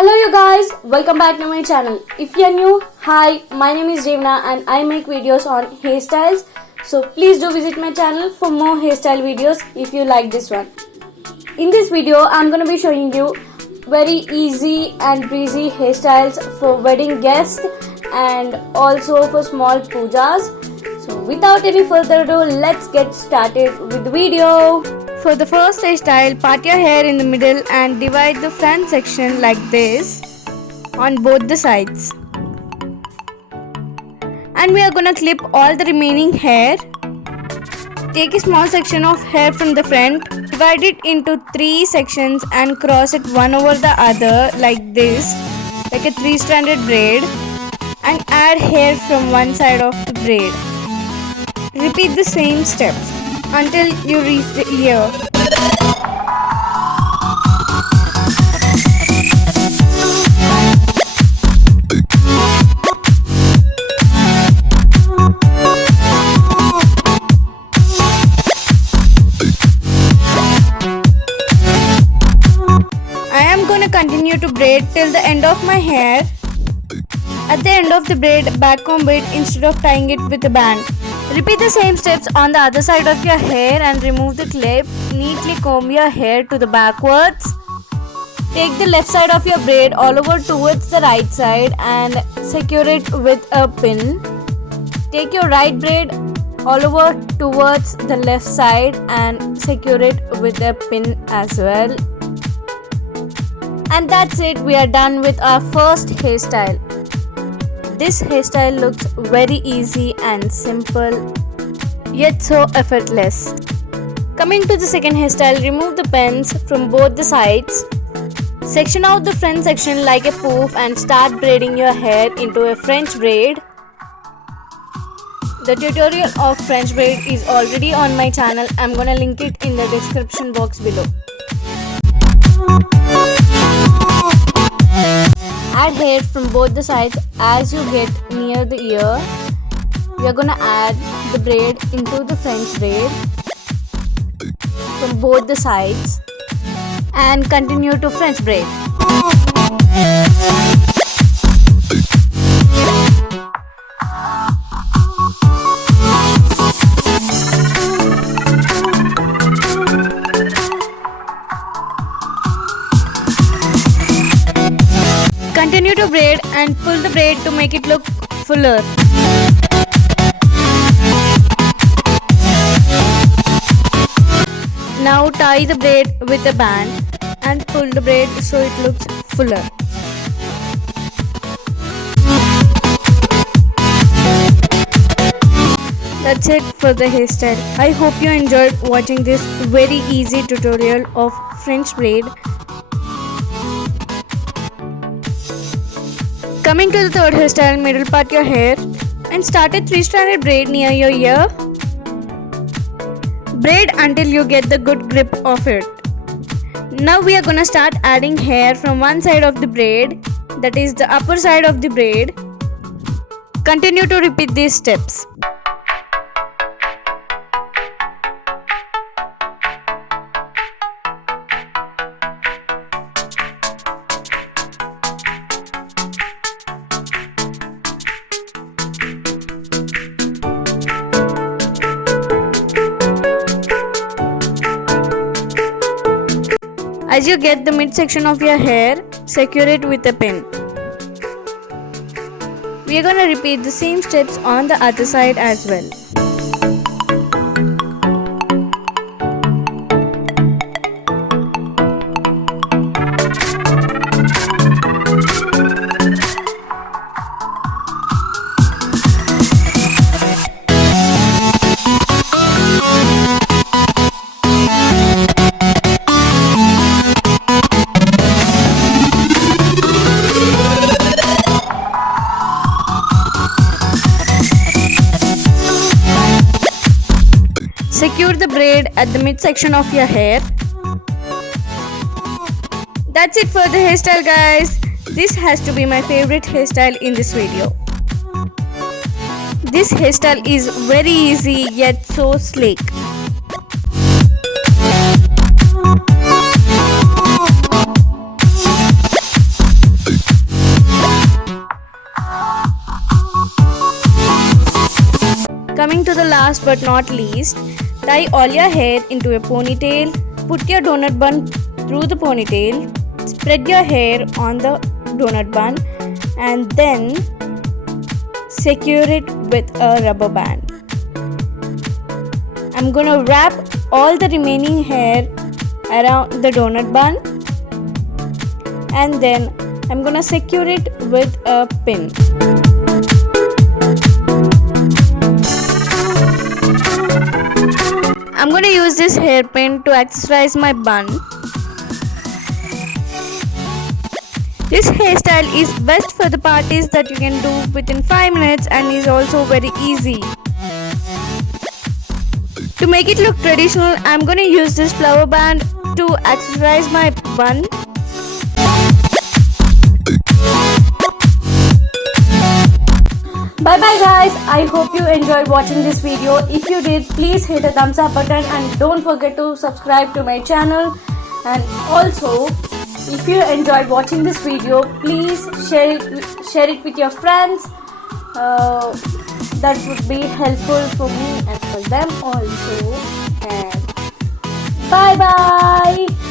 Hello you guys, welcome back to my channel. If you are new, hi, my name is Devna and I make videos on hairstyles. So please do visit my channel for more hairstyle videos if you like this one. In this video, I'm gonna be showing you very easy and breezy hairstyles for wedding guests and also for small pujas. So without any further ado, let's get started with the video. For the first hairstyle, part your hair in the middle and divide the front section like this on both the sides. And we are gonna clip all the remaining hair. Take a small section of hair from the front, divide it into 3 sections and cross it one over the other like this, like a 3-stranded braid, and add hair from one side of the braid. Repeat the same steps until you reach the ear. I am going to continue to braid till the end of my hair. At the end of the braid, backcomb it instead of tying it with a band. Repeat the same steps on the other side of your hair and remove the clip. Neatly comb your hair to the backwards. Take the left side of your braid all over towards the right side and secure it with a pin. Take your right braid all over towards the left side and secure it with a pin as well. And that's it, we are done with our first hairstyle. This hairstyle looks very easy and simple, yet so effortless. Coming to the second hairstyle, remove the pins from both the sides. Section out the front section like a poof and start braiding your hair into a French braid. The tutorial of French braid is already on my channel. I'm gonna link it in the description box below. Add hair from both the sides. As you get near the ear, we are gonna add the braid into the French braid from both the sides and continue to French braid. Continue to braid and pull the braid to make it look fuller. Now tie the braid with a band and pull the braid so it looks fuller. That's it for the hairstyle. I hope you enjoyed watching this very easy tutorial of French braid. Coming to the third hairstyle, middle part your hair and start a 3-stranded braid near your ear. Braid until you get the good grip of it. Now we are gonna start adding hair from one side of the braid, that is the upper side of the braid. Continue to repeat these steps. As you get the midsection of your hair, secure it with a pin. We are gonna repeat the same steps on the other side as well. Secure the braid at the midsection of your hair. That's it for the hairstyle, guys. This has to be my favorite hairstyle in this video. This hairstyle is very easy yet so sleek. last but not least, tie all your hair into a ponytail. Put your donut bun through the ponytail. Spread your hair on the donut bun and then secure it with a rubber band. I'm gonna wrap all the remaining hair around the donut bun and then I'm gonna secure it with a pin. I'm gonna use this hairpin to accessorize my bun. This hairstyle is best for the parties that you can do within 5 minutes and is also very easy. To make it look traditional, I'm gonna use this flower band to accessorize my bun. Bye bye guys, I hope you enjoyed watching this video. If you did, please hit the thumbs up button and don't forget to subscribe to my channel. And also, if you enjoyed watching this video, please share it with your friends. That would be helpful for me and for them also. And bye bye.